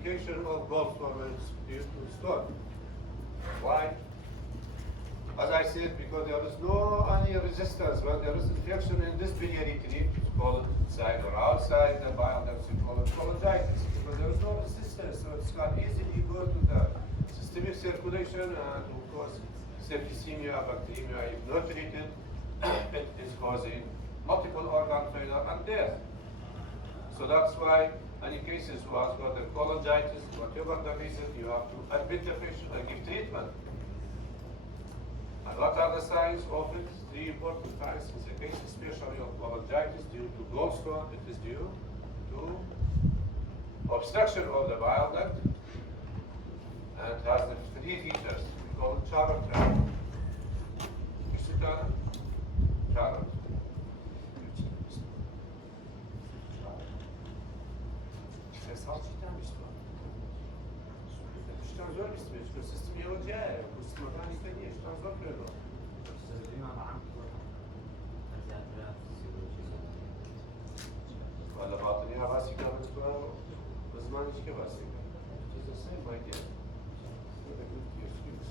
indication of gallstone when it's due to stone. Why? As I said, because there is no any resistance when there is infection in this biliary tree, it's called inside or outside the bile ducts, we call it cholangitis, because there is no resistance, so it's can easily go to the systemic circulation and of course septicemia, bacteremia, if not treated, it is causing multiple organ failure and death. So that's why any cases who has got the cholangitis, whatever the reason, you have to admit the patient and give treatment. And what are the signs of it? Three important signs in the case especially of cholangitis due to gallstone. It is due to obstruction of the bile duct and has the three features. We call it Charlotte trap. You see that? Charlotte. Штан зор истмеш, ко систем je odjaje, ko sistem organika nije, štan zor kredo. Valla batıniya vasika mutluğa, uzmanişke vasika. It is the same idea. So the good to your students.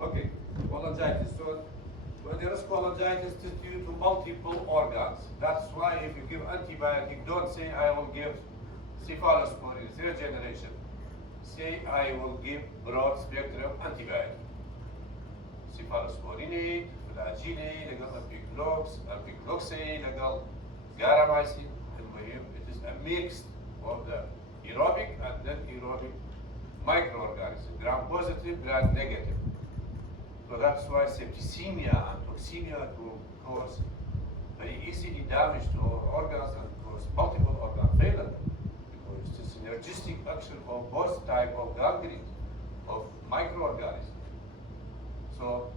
Okay, cholangitis. So when there is cholangitis, it is due to multiple organs. That's why if you give antibiotic, don't say I will give cephalosporin, third generation. Say I will give broad spectrum antibiotic. Cephalosporin, flagyl, legal ampicloxacin, legal garamycin. It is a mix of the aerobic and non-aerobic microorganisms, gram-positive, gram-negative. So that's why septicemia and toxemia will cause very easily damage to our organs and cause multiple organ failure because it's a synergistic action of both type of gangrene, of microorganisms. So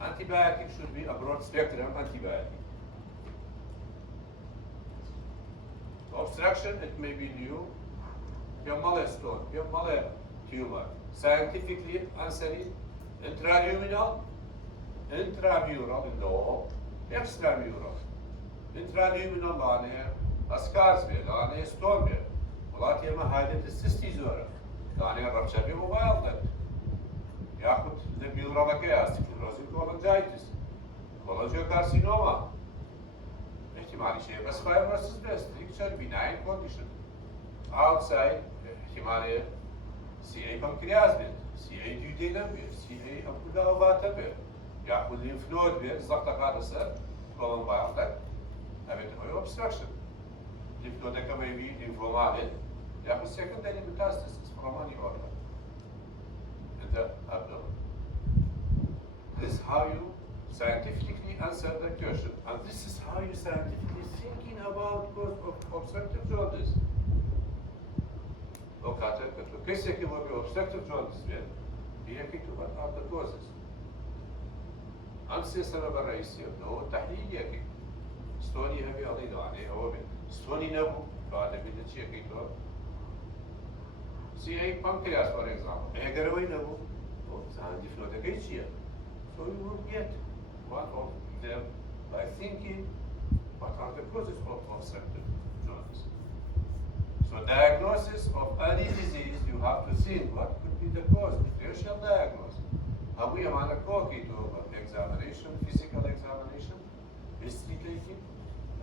antibiotic should be a broad spectrum antibiotic. Obstruction, it may be new. Pulmonary stone, pulmonary tumor. Scientifically answering, intraluminal, intramural, no, extramural. Intraluminal lane, ascars be, lane stone be. Olat yema haydet cystizora. Lane rupture be mobile duct. Yahut the biliary sclerosing cholangitis, cholangiocarcinoma. İhtimali şey, bas fibrosis best, picture benign condition. Outside, ihtimali CA pancreas bir, CA duodenum bir, CA ampulla ovata bir, yahut lymph node bir, zakta kalırsa colon bile duct, evet o obstruction. Lymph node may be lymphomatic, yahut secondary metastasis from any organ in the abdomen. This is how you scientifically answer the question, and this is how you scientifically thinking about cause of obstructive jaundice. Okay, but case you will be obstructive jaundice then, what are the causes? أمس سبب الرئيسي أنه تحليل يكي ستوني هبي عليه يعني هو ستوني نبو بعد من الشيء كيتو CA pancreas for example هيجروي نبو عندي فلوتاكيتشيا so you will get one of them by thinking what are the causes of obstructive jaundice. So diagnosis of any disease, you have to think what could be the cause, differential diagnosis. How we are examination, physical examination, history taking,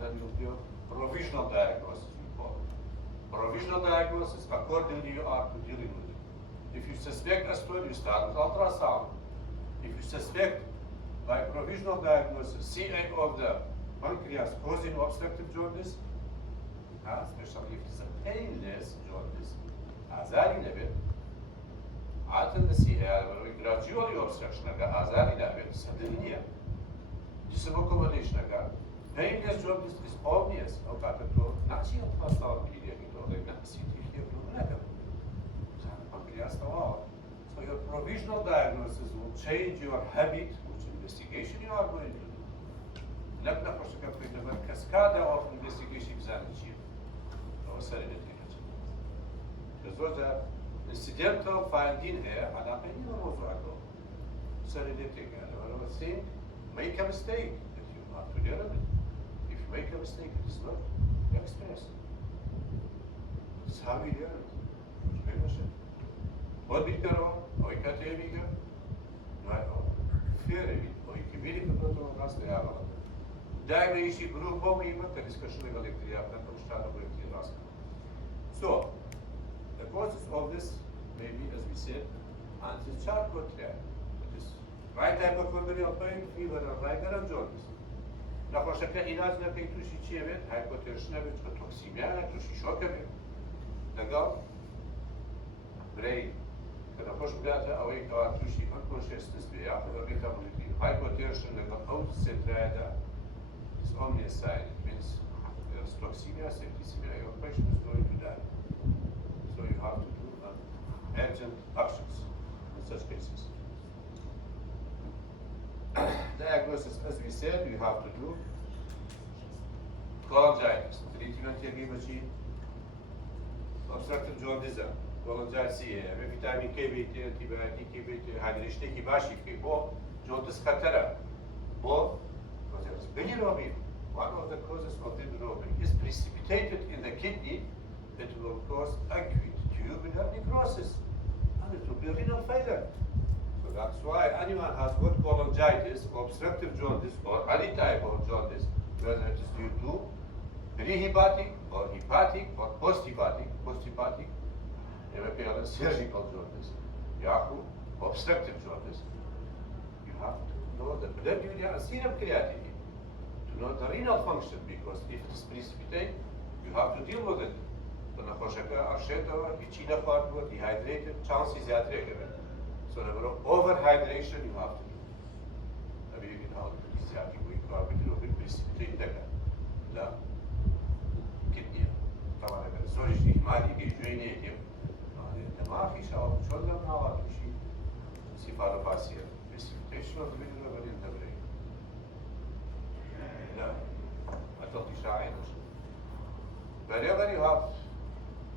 and you do provisional diagnosis, we call it. Provisional diagnosis, accordingly you are to dealing with it. If you suspect a stone, you start with ultrasound. If you suspect by provisional diagnosis CA of the pancreas causing obstructive jaundice, especially if it's a painless jaundice, azari nebet, altın the CA gradually obstruction azari nebet, suddenly, cisim accommodation painless jaundice is obvious. Okay, to naci ultrasound video to like CT here pancreas so your provisional diagnosis will change your habit, which investigation you are going to do. نبدأ فرشك في دماغ cascade of investigation examination. أو سرير النتيجة. الزوجة incidental finding here علاقة بالموضوع ده. Serenity يعني I think make a mistake that you have to deal with it. If you make a mistake, it is not expressed. It's how we learn it. What we can do, we can do it. Fear it. We can be able to do it. دائما يجي جروب هم يمكن discussion about it. Yeah, but we start with it last. So, the causes of this, maybe as we said, and the chart got there. It is right hypochondrial pain, fever, and rigor and jaundice. Now, for second, إلاج لكي توشي تشيبت hypotension بيت توكسيميا توشي شوكة بيت. لقال brain كنا خوش بدأت أوي كوار توشي unconsciousness بيأخذ بيتا مولكين hypotension لقال out centrada is only a sign. It means there's toxemia, septicemia. Your patient is going to die. So you have to do urgent actions in such cases. Diagnosis, as we said, you have to do cholangitis. Treatment here obstructive jaundice, cholangitis here, vitamin K, antibiotic, hydration, kibashi, bo jaundice khatara, bo bilirubin. One of the causes of bilirubin is precipitated in the kidney. It will cause acute tubular necrosis, and it will be renal failure. So that's why anyone has got cholangitis, obstructive jaundice, or any type of jaundice, whether it is due to prehepatic or hepatic or posthepatic, surgical jaundice, Yahoo, obstructive jaundice, you have to know the blood urea and serum creatinine to know the renal function, because if it is precipitate, you have to deal with it. Dehydrated, chances are greater. So overhydration you have to do. Precipitate لا كدنيا طبعا اگر زوجش اهمالي جيجويني يتم ما في شعور شو لم نعرف شيء سيفالوباسيا precipitation of the bilirubin in the brain. لا أتلقي شاعين. Wherever you have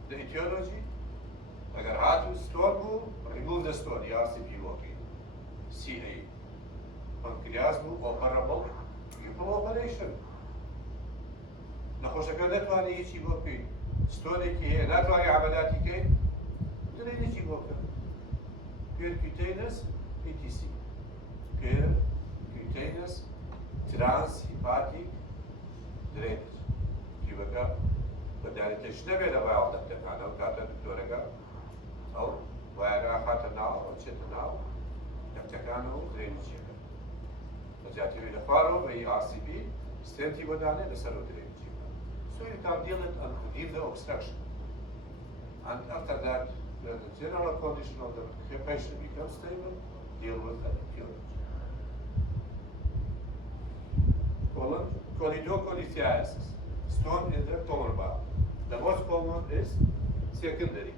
the etiology, agar hard to stone, remove the stone, RCP working. CA. Pancreas operable, you do operation. نخوش كذا تواني يجي بوكي ستوني كي لا تواني عملاتي كي تري يجي بوكي percutaneous PTC percutaneous transhepatic drainage في بقى بدأنا تشتغل على بعض التكان أو كاتب الدكتورة أو وأنا خاطر أو شتنا التكانو drainage فجاتي بيد فارو بي RCP ستنتي بدأنا نسأله drainage. So you can deal it and relieve the obstruction. And after that, the general condition of the patient becomes stable, deal with the etiology. Cholelithiasis, stone in the common bowel. The most common is secondary.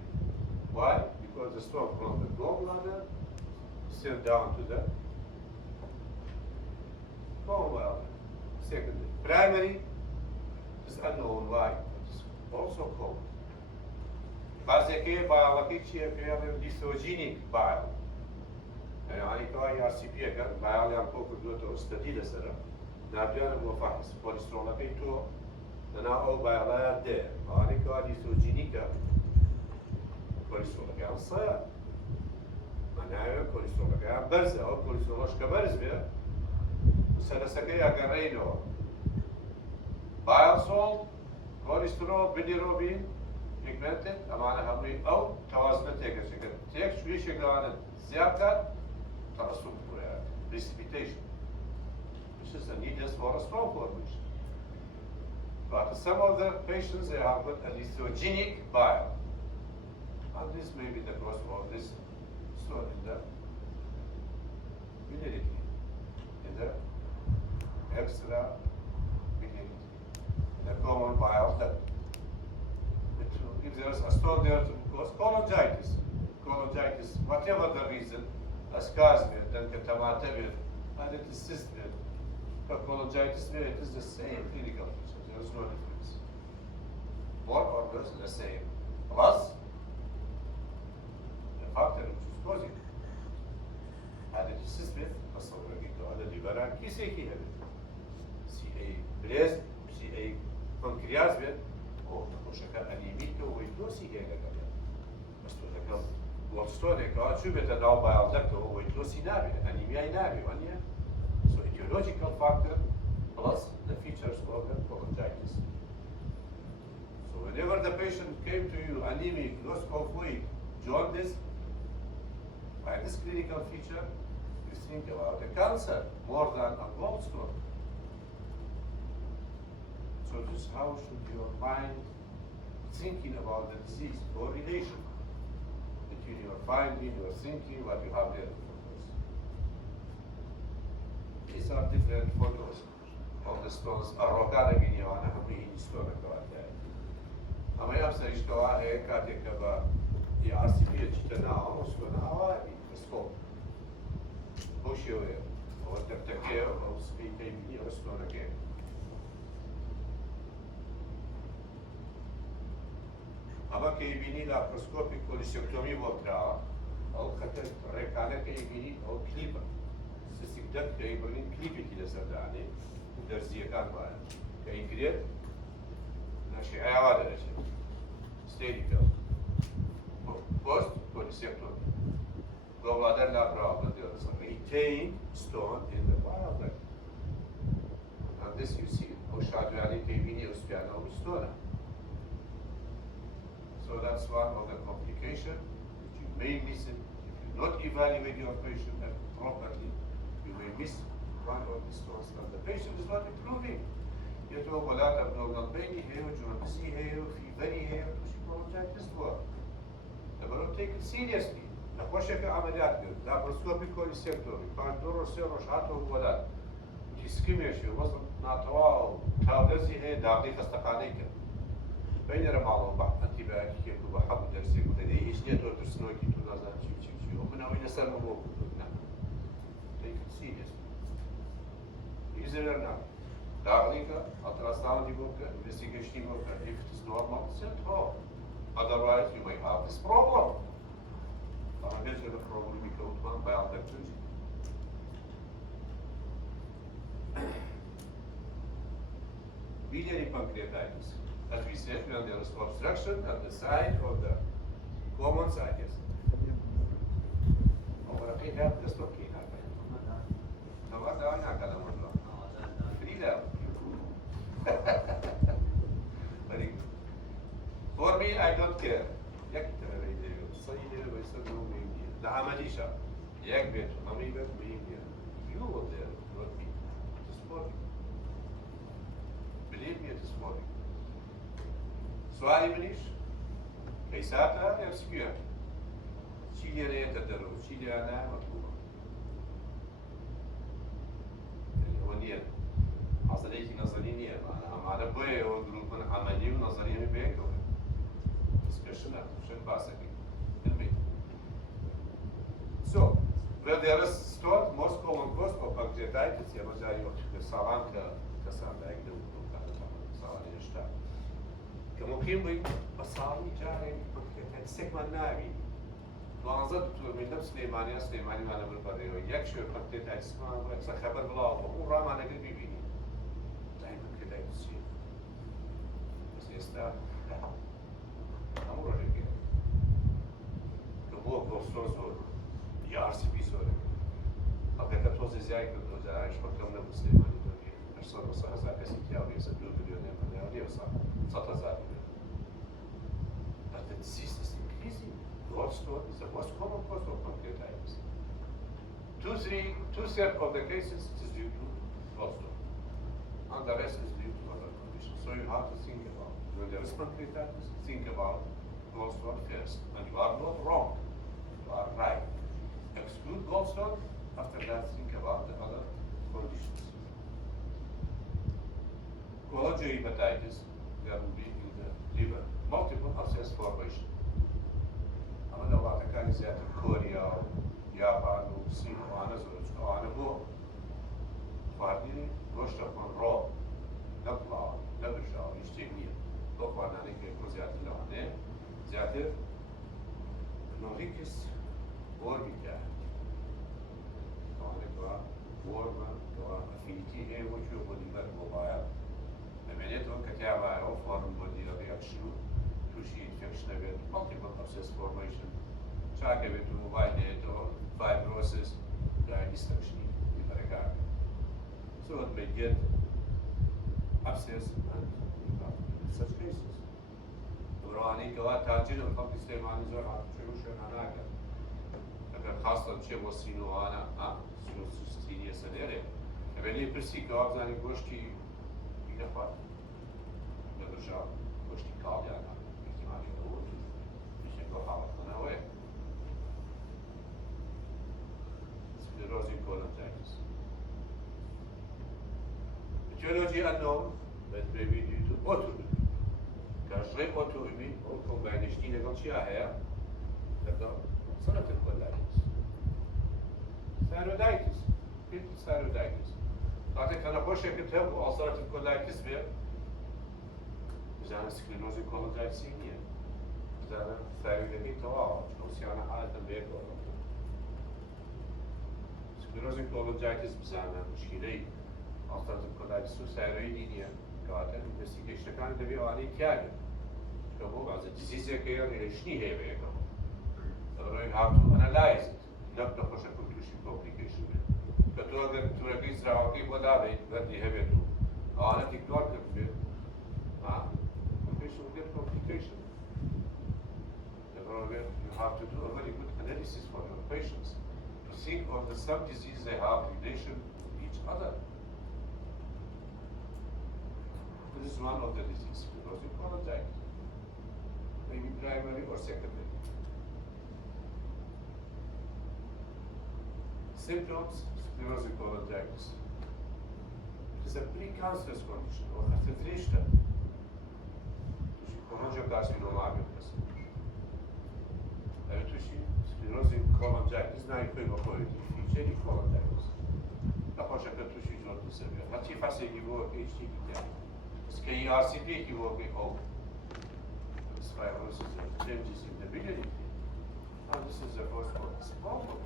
Why? Because the stone from the gallbladder sent down to the common bowel. Secondary. Primary is unknown why, it is also common. Bazeke biologic dysogenic bile. يعني كاي RCP كان bile يام كوكو دوتو استديل سرا. نابيان مفحص كوليسترول تو أنا أو bile ده. يعني كاي dysogenic كوليسترول كان صار. أنا كوليسترول كان برز أو كوليسترولش كبرز بيه. وسلسكيا كرينو. Bile salt, cholesterol, bilirubin, pigmented, أمانة همي أو توازن تيجر تيك شوي شغلانة زيادة ترسب precipitation, which is a needless for a strong formation. But some of the patients they have got a lithogenic bile, and this may be the cause of this stone in the biliary, in the extra. The common bile that if there is a stone there to cause cholangitis, whatever the reason, ascasmia, then catamatomy, and it is cystic. The cholangitis, it is the same clinical feature. There is no difference. More or less the same. Plus, factor which is causing it. هذا الجسم تصور هذا اللي برا كيس هيك هذا سي اي بريز سي اي بنكرياس بيت او شكل انيميك ويتلوسي هي كذا بس تقول واتستون هيك شو بيتداول بايلدكت هو يتلوسي نابي انيميا نابي وانيا so etiological factor plus the features of the cholangitis. So whenever the patient came to you anemic, loss of weight, jaundice, by this clinical feature, you think about a cancer more than a gallstone. So this is how should your mind thinking about the disease, correlation between your finding, your thinking, what you have there. These are different photos of the stones. الركاد بيني وأنا همي stone كواهي. أما يابسا يشتوى هيك كاتك با يعصبية جتنا وستونا هواي مسكوب. بوشيوه أو تبتكيه أو سبيتي بيني أو ستونا كيه. أما كي بيني لابروسكوبيك كوليستيكتومي وقتها أو خطر ركانة كي بيني أو كليبا. استخدام كي بيني كليبي كده سرداني درزية كان بايع. كي كريت ناشي عوادة ناشي. Stadical. Post polysectomy. Gallbladder labral retained stone in the bile duct. And this you see. Oshadwani kevini ospiana stone. So that's one of the complications which you may miss it. If you not evaluate your patient properly, you may miss one of the stones and the patient is not improving. Yet ولا abdominal pain here, jaundice here, fever here, cholangitis بوا. لما take it seriously. نخوشك عمليات قلت. laparoscopic cholecystectomy. part2 روش هاتو ولاد. ischemia شو وزن ناتوا تاودزي هي داقي خستقانيك. بين رمالو بعض antibiotic يكتب حب درسي وده إيش نيتو درسنوي كتو نازل شو ومن وين يسلم هو نعم. take it seriously. Easy or not? Diagnostic, ultrasound investigation, if it is normal, send home. Otherwise, you may have this problem. I'm going to problem because one by altitude. Biliary pancreatitis. As we said, when there is obstruction at the side of the common situs. Okay, have this okay. No, what I not gonna work. Very good. For me, I don't care. يكتب بيديه صيده ويسدوا ميمية. ده عملي شاب. يكبر نميبة ميمية. You will there, not me. It is for me. Believe me, it is for me. سؤالي منيش. كيساتها يمسكيها. شيلي أنا يتدرب. شيلي أنا مطلوبة. يعني هو نية. عصليتي نظرية أنا على بوي هو جروب عملي ونظرية بيك discussion شن باسكي المي. So where there is stored most common cause of pancreatitis يا مجاري وقت الصالان كسر دايجنو صالان يشتغل كمقيم بي بصاري جاري pancreatitis سكمان نابي لانزد دكتور من نفس سليماني ما نبر بريو يكشف pancreatitis ما بس خبر بلا وقول ما نقدر بيبيني بس يستاهل أمور رجع كبوه بوستون زور يارسي زور أبدا كتوز زياي كتوز عايش مكان مسلم على الدنيا أرسل وصح زاك سيتياوي يسبيو مليونين مليونين وصح 100,000 But the disease is increasing. Gallstone is the most common cause of pancreatitis. Two-thirds of the cases is due to gallstone, and the rest is due to other conditions. So you have to think about when there is pancreatitis, think about gallstone first, and you are not wrong. You are right. Exclude gallstone. After that, think about the other conditions. Cholangiohepatitis, there will be in the liver, multiple abscess formation. أما لو أعتقد زيادة كوريا يابان والصين وأنا زوج وأنا بو فهذه رشدة من رو نطلع نبرجع ونشتغل طبعا أنا كي زيادة لعنة زيادة نوريكس تابعه أو foreign body reaction توشي infection بيت multiple abscess formation شاكة بيت violate or fibrosis destruction للرجال. So it may get abscess and such cases. وراني كوات تاجر الخلق استعمال زور على شو هناك. لكن خاصة شيء وصينه أنا شو سينية سنيرة. بني برسي كاب زاني گوشتی نخواد. نبرجع گوشتی کاب یانا. احتمالی بود. میشه که حالت کنه. سکلروزی کولونجایتیس. etiology unknown, but maybe due to autoimmune. كاجري autoimmune أو combination لقد شيء هيا. تبدأ صنعة الكولايتس. thyroiditis. People thyroiditis. بعدين كان خوشة كتب وأصارت الكولايتس بيه. زانا سكلروزي كولونجايتسينيا. زانا ثايرويدي تواعد. شو سيانا حالة بيه كولون. سكلروزي كولونجايتس بزانا مشكلة. أصارت الكولايتس وثايرويدينيا. كاتن investigation كان دبي واني كامل. كمو بعض الديزيزة كيان إلى شني هي بيه كمو. So you have to analyze it. نبدأ خوشة كنتوشي complication بيه. كتو أگر توركي سراوكي بدابي بدي هبتو. أنا تكتور كتبه. Patient will get complication. Therefore, you have to do a very good analysis for your patients to think of the sub-disease they have relation to each other. This is one of the diseases because you cholangitis. Maybe primary or secondary. Symptoms, sclerosing cholangitis. It is a precancerous condition or infiltration. Cholangiocarcinoma abitus. Sclerosing cholangitis não é uma coisa difícil de cholangitis. A coisa que tu se junta saber. A ti faz equivoco que este que tem. Se que ia se ver equivoco que ou. This fibrosis and changes in the biliary. And this is the first one. It's a problem.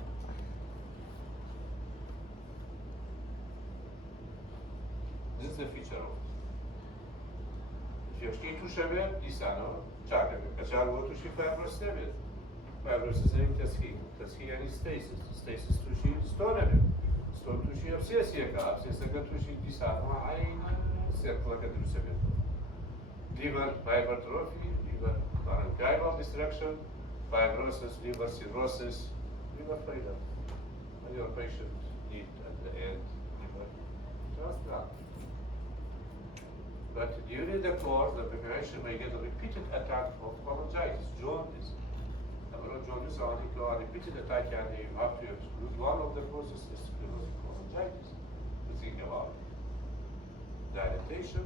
This is the feature of it. Știi tu șebe, disano, ceacă, că cea lu tu și fibrosis nebe. Fibrosis nem teschi ani stasis tu și stonebe. Ston tu și obsesie ca, obsesie că tu și disano, ai cercul că tu sebe. Liver hypertrophy, liver parenchymal destruction, fibrosis, liver cirrhosis, liver failure. And your patient need at the end liver transplant. But during the course, the population may get a repeated attack of cholangitis, jaundice. Jaundice are repeated attack, and you have to exclude one of the causes is sclerosing cholangitis. To think about it. Dilatation,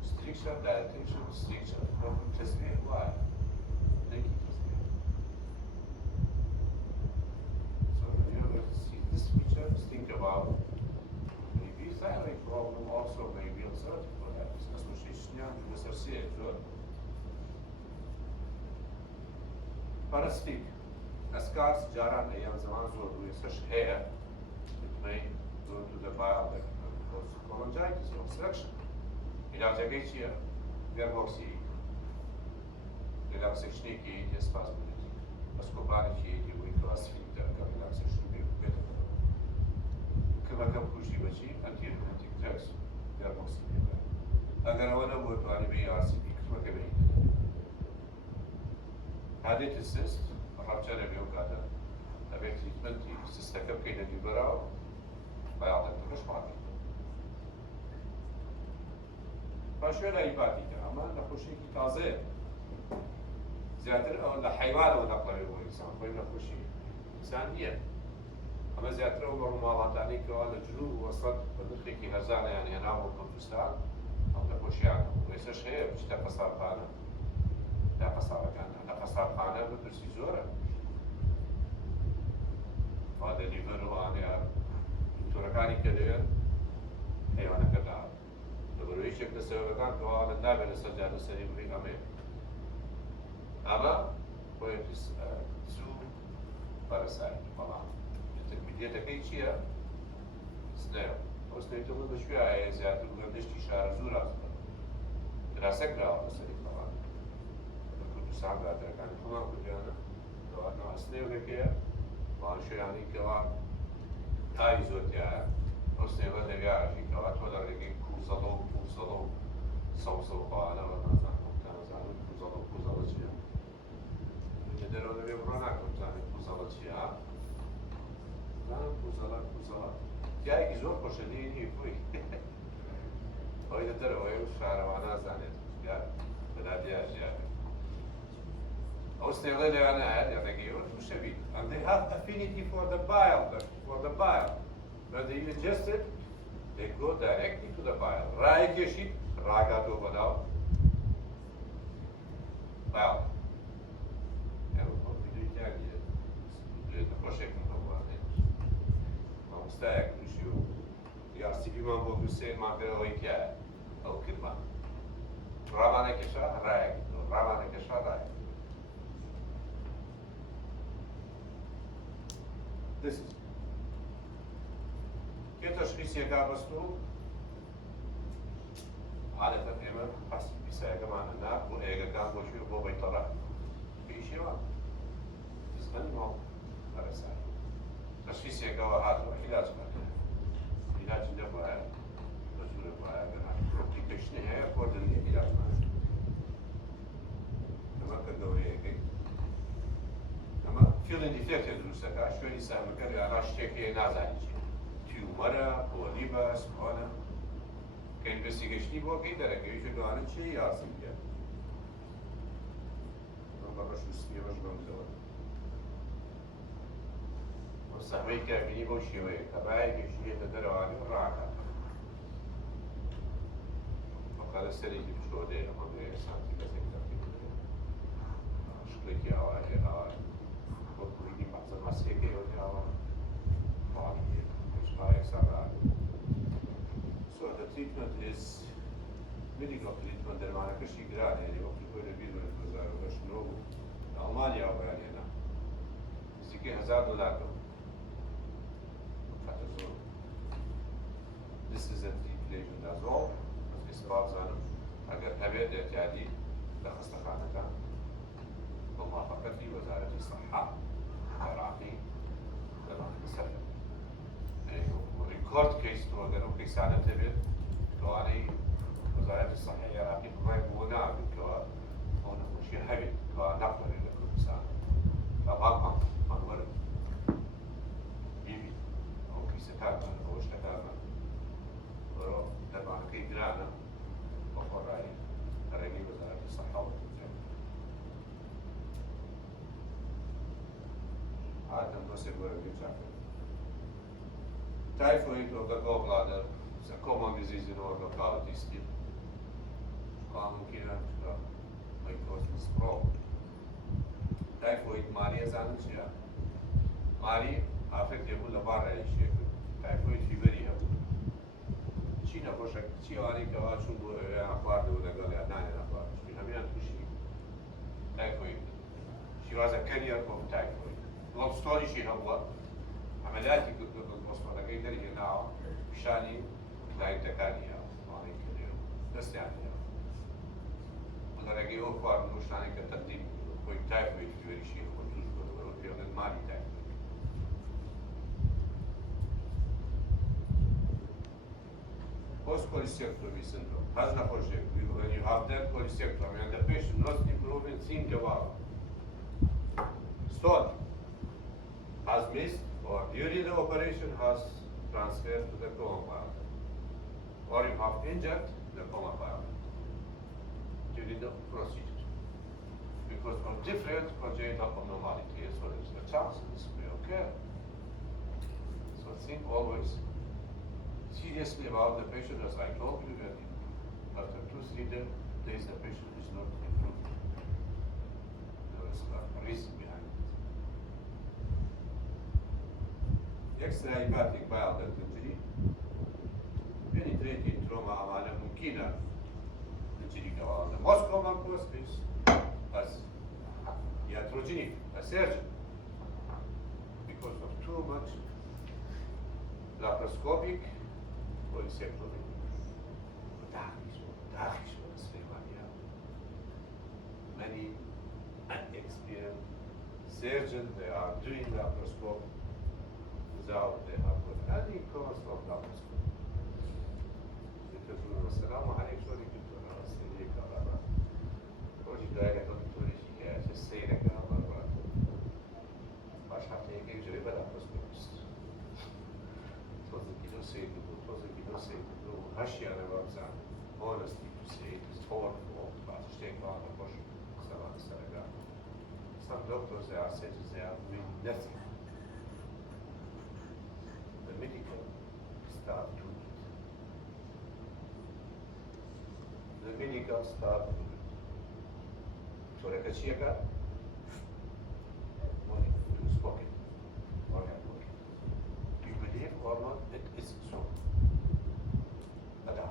restriction. Problem test me why? Naked test me. So when you ever see this picture, think about maybe thyroid problem also may be ulcerative. Parasitic. Ascars jaran ayan zaman zor such hair, it may go to the bile that causes cholangitis or obstruction. İlaca geçiyor, vermoxi, relaxation ki spasmodic, ascopari ki bu asfixia, relaxation bir better. Kıma kapuşi başı antiremetic drugs, vermoxi. अगर वो ना वो तो आने भी RCP किस्म के नहीं هذه السيست رابطة اليوم قاعدة أبي تريتمنت تستكب كي ندي براو بيعطي تروش معك فشو لا يبادي كمان نخشي كي تازه زيادة أو لحيوان أو نقله هو إنسان خوي نخشي إنسانية أما زيادة أو مرمالات عليك وعلى جنوب وسط بدخل كي هزانة يعني أنا وكردستان نخشيانه ويساش هي مش تقصر خانة لا قصر كانه لا قصر خانة بدرسي زورة هذا اللي فروا أنا تركاني كذا حيوانة كذا لو ريش كذا سوى كان كوال النابل السجاد السليم في أمين أما هو يجلس سو باراسايت طبعا التربية كي شيء سنير وسنير تقول بشوية زيادة وقدشتي شهر زورة راسەکراوە بەسەری کەڵان کوردستان دادەکانی خۆمان کوردیانە کەواتە ئەستێوەکەیە باشەیانی کەوا تای زۆرتیایە ئەو سنێوە دەگایشی کەوا تۆ لە ڕێگەی کوزەڵە و پوزەڵە و سەوزە و خواانەوە نازانم کوزەڵە و پوزەڵە چییە لە دەرەوە دەبێ بڕۆ ناکەم زانێت پوزەڵە چییە زانم پوزەڵە تیایەکی زۆر خۆشە لێنی بووی ئەوەی لە دەرەوەی و شارەوە نازانێت بەلا دیاژیانێت ئەو سنێڵە لەوانە هەیە لە ڕێگەیەوە تووشەبی and they have affinity for the bile when they ingest it they go directly to the bile ڕایەکێشی ڕاگاتەوە بەناو bile خۆشێکم هەوانێت مامۆستایەک تووشی و یاسیبیمان بۆ دووسێمان پێەوەی کە ئەو کردمان ڕامانێکێشا ڕایەک ڕامانێکێشا ڕایەک کێ تەشخیصێکا بەستوو عادەتەن ئێمە ئەسی پیسایەکەمانە ناب بۆ ئێگەکان بۆ شوێ بۆ بەیتەڕە پێیشێوە دەستخەنی ماڵ هەرەسان تەشخیصێکەوە هاتووە عیلاج کاتەوە عیلاجی نەبوایە بە زوورە بوایە گەنان کۆمپلیکەیشنی هەیە خۆردنی عیلاجمان ئەمە کە گەورەیەکەی ئەمە فیڵن دیفێکتێ دروستەکە شوێنی سامەکە لێرە شتێکی نازانی چی تیومەرە پۆلیبە سپۆنە کە ئینڤێستیگەیشنی بۆکەی دەرەکەوی کە دوانە چی یاسم بکە بە بەش وسپیە بەش بەمزەوە سەحوەی کاربینی بەو شێوەیە کە ڕایەکێکی هێتە دەرەوانی ڕاکات بەقەدە سەرێکی بچۆدێ ئەمە بێ سانتی بەسێک تەقیب بدێ شکلێکی ئاوایە ئاوای بۆ کوردی بەعزە مەسیەکەی وەتی ئاوا خواهی ڕایەک سەڕات So the treatment is medical treatment دەرمانەکەشی گرانە یعنی وەقتی خۆی لەبیر بە 2009 لە ئەڵمانیا وەبرانێنە نزیکەی $1000 This is a treatment as well. إسقاط زانم ئەگەر هەبێت احتیاجی لە خەستەخانەکان بموافقەتی وەزارەتی الصحة عێراقی دەڵێن سەر ریکۆرد کەیس تۆ ئەگەر ئەو کەیسانە هەبێت توانای وەزارەتی الصحة عێراقی بڕای بۆ نابێتەوە ئەو نەخۆشیە هەبێت کەوا نەقبەرێت لە کوردستان باڵمان مەوەرن بیبی ئەو کەیسەکانمان ئەوە شتەکانمان بەرۆ دەرمانەکەی گرانە بە خۆڕایی ڕێگەی وەزارەتی الصحة عادەتەن دۆسێک وەرەگەی چاکە Typhoid of the gallbladder is a common disease in our locality still. Common killer may cause this problem. Typhoid ماری زانم چیە؟ ماری ئافرەتێ بوو لە بار ڕایشێک تایفۆید فیڤەری هەبوو چی نەخۆشە چی ئەوانەی کەوا چوون بۆ ئەویان خواردەوە لەگەڵ یان نانێن ئەخوارد هەمیان تووشی تایفۆید She was a carrier of typhoid. Long storyشی هەبووە عملیاتی مۆسمەلەکەی دەرهێناوە پیشانی لایتەکانی هەڵی کردێ دەستیان هەیە لە ڕێگەی ئەو خواردن و شتانێک کە تەقدیم خۆی تایفۆید فیڤەریشی خۆ توش بۆ پێڵێن ماری تایفۆید Post-polycectomy syndrome has نەخۆشێک when you have that polycectomy and the patient not improving think about stone has missed or during the operation has transferred to the coma bladder or you have injured the coma bladder during the procedure because of different congenital abnormalities so there's a chance this may occur. So think always seriously about the patient as I told you that after 2-3 days the patient is not improved. There is a reason behind it. Extrahepatic bile duct injury, penetrating trauma amana mumkina injury كمان. The most common cause is as iatrogenic, a surgery, because of too much laparoscopic polycectomy. داخل شو السليمانية any unexperienced surgeon, they are doing laparoscope without they have got any course of laparoscopy. السلام عليكم شلونك دكتور؟ الله يسلمك الله. أول شيء دايرك دكتور شيء السيرك الله. باش حتى هيك جريبة laparoscopist. توزن كيلو سيد توزن كيلو سيد هاشي أنا بمزح. Honestly to say, it is horrible. But to take on the push, some doctors they are saying they are doing nothing. The medical staff do it. The medical staff do it. So like a checker, money to his pocket, or your pocket. You believe or not, it is so. Adah.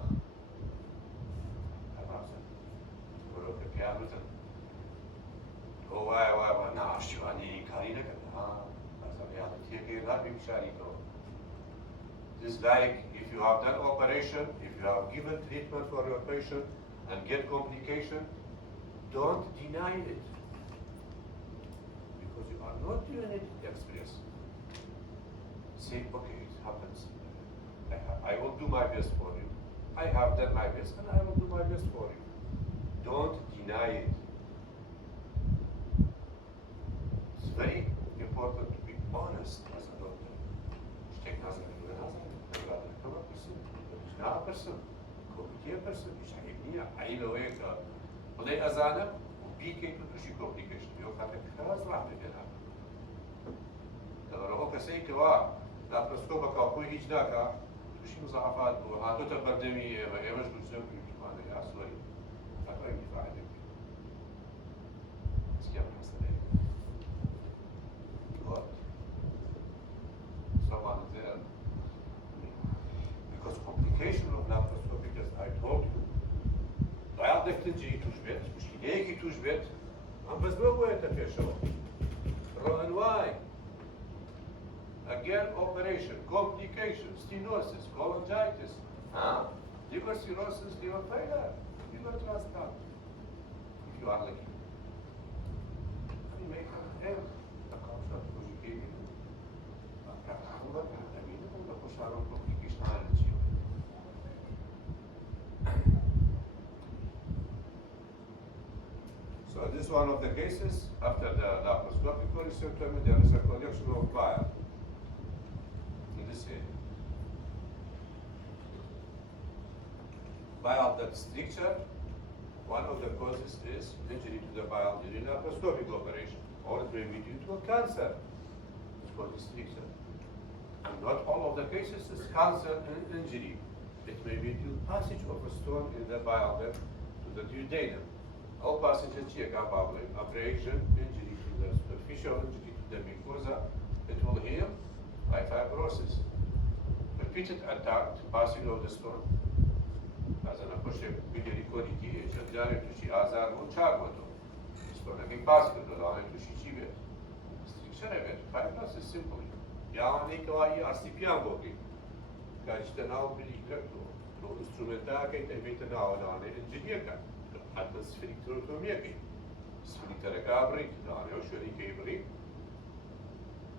It's like if you have done operation, if you have given treatment for your patient and get complication, don't deny it. Because you are not doing it express. Say, okay, it happens. I will do my best for you. I have done my best and I will do my best for you. Don't deny it. It's very important to be honest as a doctor. Take as a person, complicated person, I know it. When I azana, be capable to complication. You have a class right in that. The Rohoka say to our laparoscopic or Hijnaka, she was a hard to have to pandemic, ever good simply to find the asway. I'm going to find it. It's yesterday. What? Someone there. Because complication of laparoscopy, as I told you, dialectic توجبت مش هيك توجبت عم بس بوقت في شو and why again operation complication stenosis cholangitis liver cirrhosis liver failure liver transplant if you are lucky I mean make a hair the concept was you gave it I mean the complication So this is one of the cases. After the laparoscopic cholecystectomy, there is a collection of bile in this area. Bile duct stricture. One of the causes is injury to the bile during laparoscopic operation, or it may be due to a cancer. It's called stricture. And not all of the cases is cancer and injury. It may be due to passage of a stone in the bile duct to the duodenum. All passages here are probably abrasion, injury to the superficial injury to the mucosa. It will heal by fibrosis. Repeated attack, passing of the stone. As an approach, biliary colicky, jadjare to she azar or chagoto. Stone having passed to the line to she chive. Stricture event, fibrosis simply. Yanikawai arstipian bogi. Gajtanal bilicrecto. To instrumentake te metanal on engineer. حتى السفنكتروتوميكي السفنكتركابري دانيو شريكيبري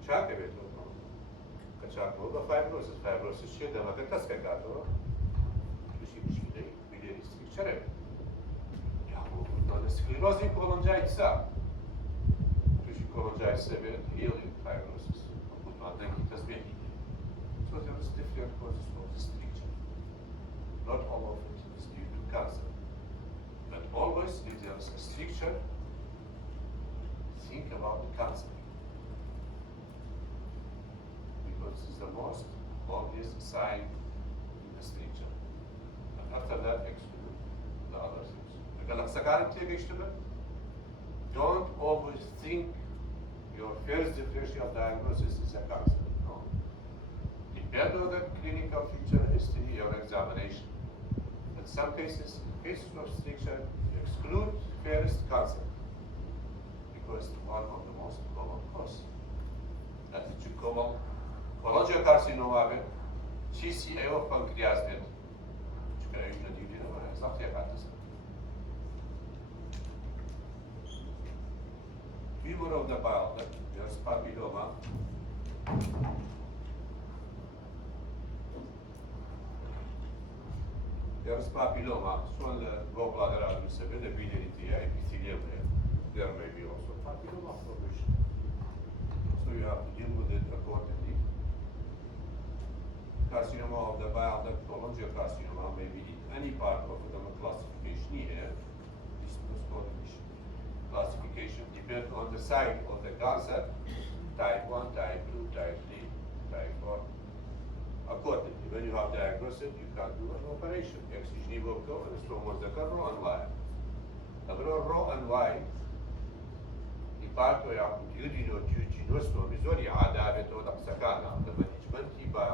شاكه بيتو كشاكو ده فايبروسس شيء ده ما كتسكا كاتو بشي مشكلة بيدير استكشره يا هو ده سكليروزي كولونجايتسا بشي كولونجايتسا بيت هيلينج فايبروسس وكنت عندك تسبيح so there is different causes of this stricture not all of it is due to cancer. But always, if there is a stricture, think about the cancer. Because this is the most obvious sign in the stricture. And after that, exclude the other things. Don't always think your first differential diagnosis is a cancer. No. Depend on the clinical feature history or examination. In some cases of stricture exclude first cancer because it's one of the most common causes. That is common cholangiocarcinoma, CCA of pancreas, which can usually do exactly about this. tumor of the bile duct, there's papilloma. There's papilloma, so the gallbladder administrator, the biliary epithelium there may be also papilloma formation. So you have to deal with it accordingly. Carcinoma of the bile duct, cholangiocarcinoma may be in any part of the classification here. This is called classification depends on the site of the cancer, type 1, type 2, type 3, type 4. Accordingly, when you have diagnosis, you can do an operation. Excision will go and so was the raw and wide. The raw and wide. The part where you know, is very hard to the sakana, the management by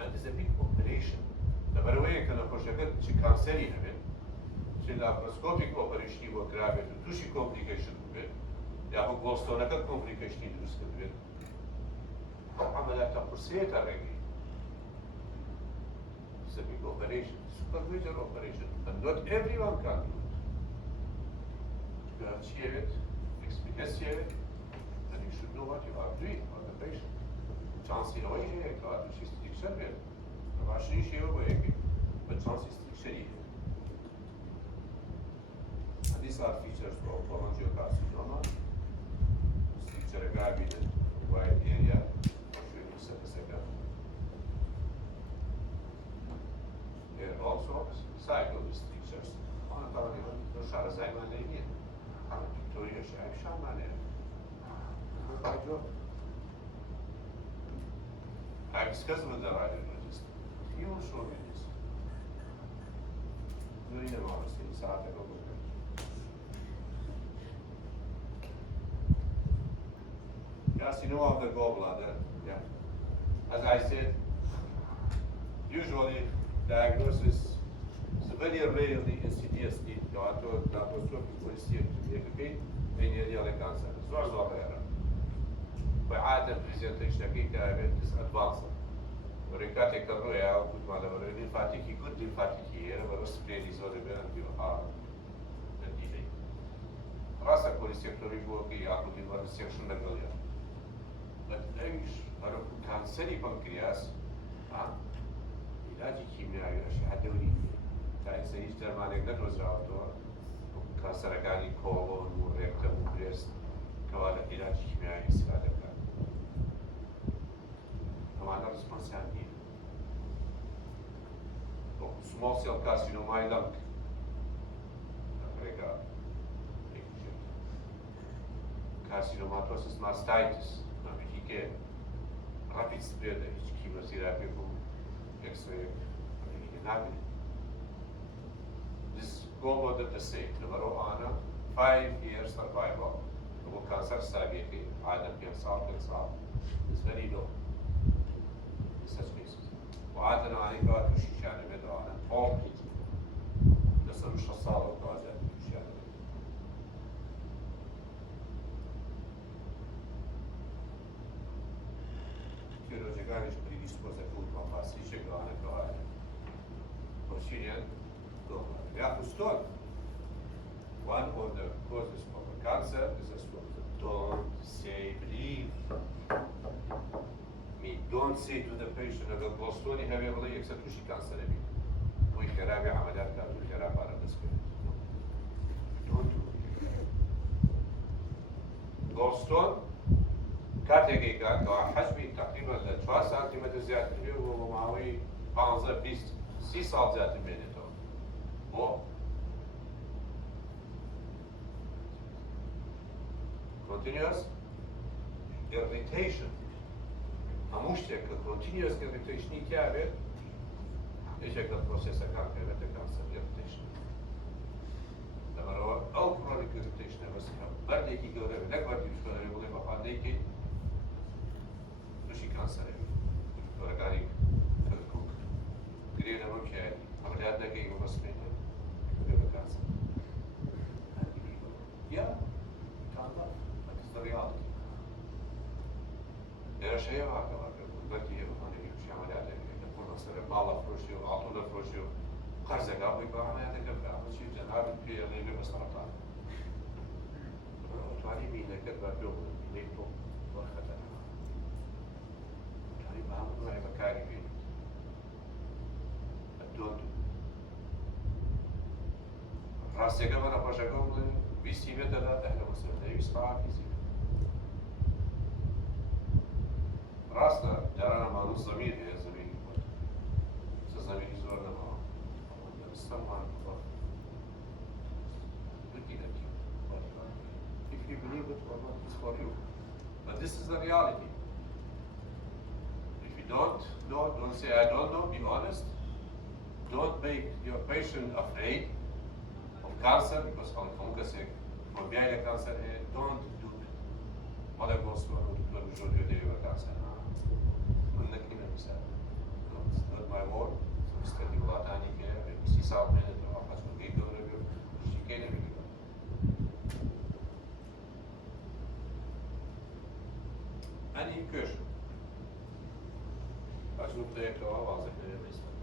and it's a big operation. The very way you can approach a bit, she can't say it. The laparoscopic operation will grab it to two complication of it. You have a gallstone complication in this bit. عمليات تقصير already. It's a big operation, super major operation, and not everyone can do it. You have to share it, experience it, and you should know what you are doing for the patient. Chance in a way here, God, which is the survey. I'm actually sure way, but chance is the shitty. And these are features of cholangiocarcinoma. Feature a gravid wide area. There are also cycle restrictions. On a parallel, those are as I am in. I'm Victoria Shaman. I discussed with the radiologist. He will show me this. Very enormous things are there over there. Carcinoma of the gallbladder. Yeah. As I said, usually diagnosis is very rarely insidiously laparoscopic policy to be a venereal cancer. It's very rare. وعادة presentation حقيقة is advanced. وريكاتيك الرؤية وكنت معلومة lymphatic good lymphatic here ورسبلين يزور بين الجرحى الديلي. راسك كوليستيكتوري بوكي يأخذ الورسيكشن نقليا. But ايش؟ أنا كانسري بنكرياس. علاج كيميائي أشياء دورية. كان سيج درمانك ندرس عطوه. كانسر كاني كولون وريكتم وبريست. كوالا علاج كيميائي استفادة كان. طبعا الرسمة عندي. Small cell carcinoma in lung. America. Carcinomatosis mastitis. Rapid rapid spread of chemotherapy from X-ray happening. This gallbladder the same. Number one, 5 years survival. The cancer stability, either cancer is very low in such cases. وعادة عليك وتشيش يعني بدو أنا all pretty. بس مش الصالة وتواجه تشيش يعني. Chirurgicale predisposta a tutto a farsi cecare trovare. Consigliere, one of the causes of the cancer is a stroke. Don't say believe. Don't say to the patient that gallstone heavy valley except to she cancer. We can have a عمليات كارdiو ثيرابي على الدسكة. Don't do it. Gallstone كاتيجي كان حجمي تقريبا 3 سنتيمتر زيادة فيه ومعوي 6 سال زيادة بينته. أو continuous irritation. أموشتك continuous irritation يكابر إيش هذا البروسيس كان كذا كانسر irritation. لما هو أو chronic irritation بس بعد يجي يقول لك بعد يقول لك بعد يجي مش كانسر ولا قاري كذكوك قرينا ممشي عمليات نقي ومسمين كذا كانسر. Yeah, that's the reality. There are شيء ما كمان بدي أنا يمشي عمليات يكون مثلا مالا فروشيو عطونا فروشيو قرزة قابل يبقى عمليات كذا عمل شيء جناب البيئة اللي بسرطان. احتمالی بینەکەت بە پێ بڵێن بینەی تۆ زۆر خەتەرناکە. بە هەموو دوای بەکاری بێنیت. Don't. ڕاستیەکە بە نەخۆشەکە بڵێن ویستی بێتەدا ئەهلە مسلم نەویست حافیزی ڕاستە جاران ئەمانوو زەمیر هەیە زەمیری خۆت زەمیری زۆر نەماوە دەبستەمان If you believe it or not, it's for you. But this is the reality. If you don't know, don't say I don't know, be honest. Don't make your patient afraid of cancer because como que se phobia de cancer don't do it. Mada gosto do doctor Júlio de cancer. Não aqui na missa. It's not my word. So está de latani que se sabe né do rapaz com quem eu review. Se quer né video. Any question? Acho que tem que falar mais aqui nessa.